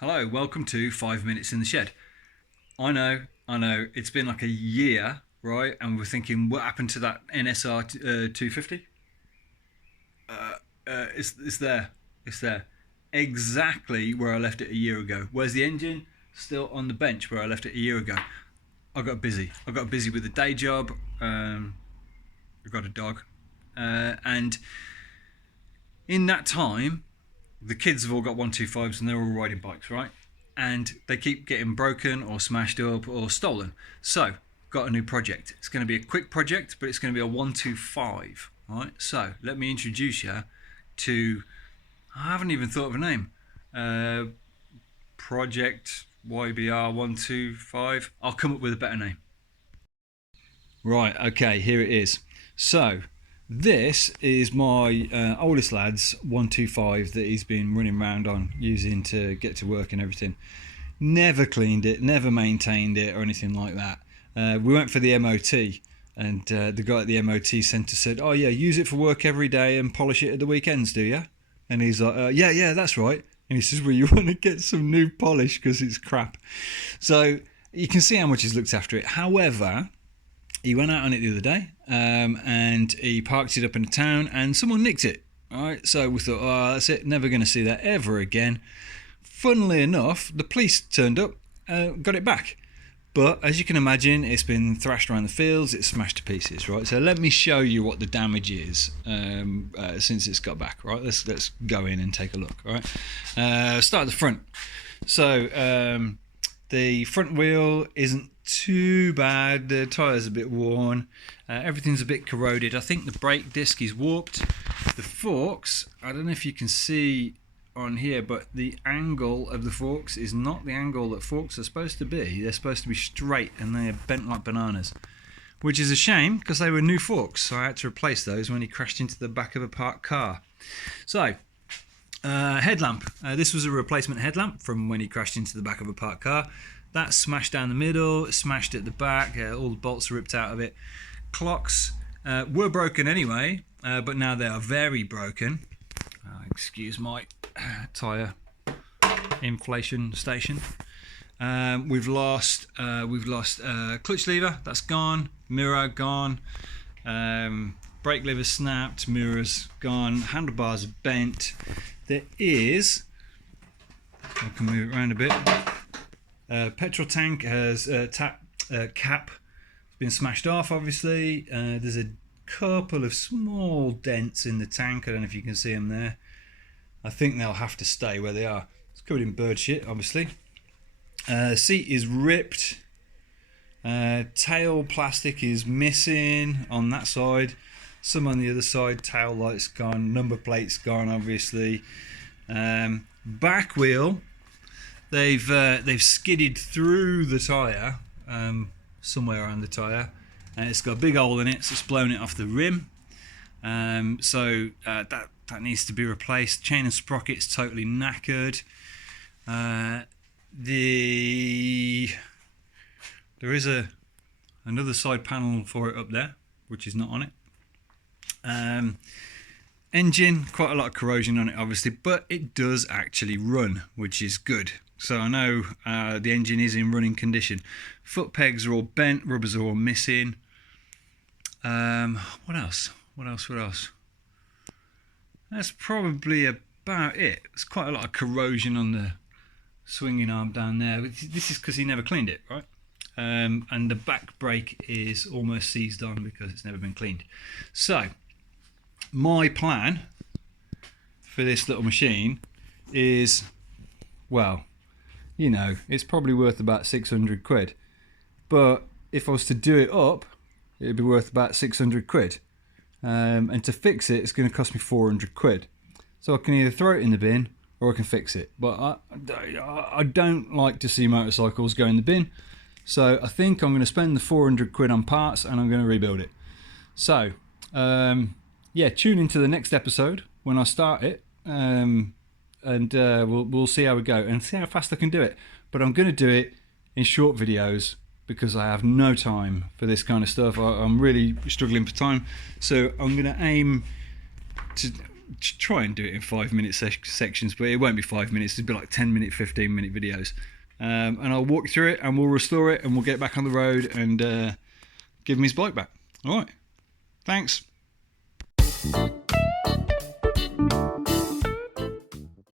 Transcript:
Hello, welcome to 5 Minutes in the Shed. I know, it's been like a year, right? And we're thinking, what happened to that NSR 250? It's there. It's there. Exactly where I left it a year ago. Where's the engine? Still on the bench where I left it a year ago. I got busy with a day job. I've got a dog. And in that time, the kids have all got 125s and they're all riding bikes, right? And they keep getting broken or smashed up or stolen. So, got a new project. It's going to be a quick project, but it's going to be a 125, right? So, let me introduce you to, I haven't even thought of a name. Project YBR125. I'll come up with a better name. Right, okay, here it is. So, this is my oldest lad's 125 that he's been running around on, using to get to work and everything. Never cleaned it, never maintained it or anything like that. We went for the MOT, and the guy at the MOT centre said, "Oh yeah, use it for work every day and polish it at the weekends, do you?" And he's like, yeah, that's right. And he says, "Well, you want to get some new polish because it's crap." So you can see how much he's looked after it. However, he went out on it the other day, and he parked it up in a town, and someone nicked it. All right, so we thought, oh, that's it, never going to see that ever again. Funnily enough, the police turned up, got it back. But as you can imagine, it's been thrashed around the fields, it's smashed to pieces, right? So let me show you what the damage is since it's got back, right? Let's go in and take a look, all right? Start at the front. So the front wheel isn't too bad, the tyre's a bit worn, everything's a bit corroded. I think the brake disc is warped. The forks, I don't know if you can see on here, but the angle of the forks is not the angle that forks are supposed to be. They're supposed to be straight, and they're bent like bananas, which is a shame because they were new forks, so I had to replace those when he crashed into the back of a parked car. So headlamp, this was a replacement headlamp from when he crashed into the back of a parked car. That smashed down the middle, smashed at the back, all the bolts are ripped out of it. Clocks were broken anyway, but now they are very broken. Excuse my tyre inflation station. We've lost clutch lever, that's gone. Mirror gone. Brake lever snapped. Mirrors gone. Handlebars are bent. There is, I can move it around a bit. Petrol tank has cap been smashed off, obviously. There's a couple of small dents in the tank. I don't know if you can see them there. I think they'll have to stay where they are. It's covered in bird shit, obviously. Seat is ripped. Tail plastic is missing on that side. Some on the other side. Tail lights gone. Number plates gone, obviously. Back wheel. They've skidded through the tyre, somewhere around the tyre, and it's got a big hole in it, so it's blown it off the rim. So that needs to be replaced. Chain and sprocket's totally knackered. There is another side panel for it up there, which is not on it. Engine, quite a lot of corrosion on it, obviously, but it does actually run, which is good. So I know the engine is in running condition. Foot pegs are all bent, rubbers are all missing. What else? That's probably about it. There's quite a lot of corrosion on the swinging arm down there. This is because he never cleaned it, right? And the back brake is almost seized on because it's never been cleaned. So my plan for this little machine is, well, you know, it's probably worth about 600 quid. But if I was to do it up, it'd be worth about 600 quid. And to fix it, it's going to cost me 400 quid. So I can either throw it in the bin or I can fix it. But I don't like to see motorcycles go in the bin. So I think I'm going to spend the 400 quid on parts and I'm going to rebuild it. So, yeah, tune into the next episode when I start it. And we'll see how we go and see how fast I can do it. But I'm going to do it in short videos because I have no time for this kind of stuff. I'm really struggling for time, so I'm going to aim to try and do it in 5-minute sections, but it won't be 5 minutes. It'll be like 10-minute, 15-minute videos. And I'll walk through it, and we'll restore it, and we'll get back on the road and give him his bike back. All right. Thanks.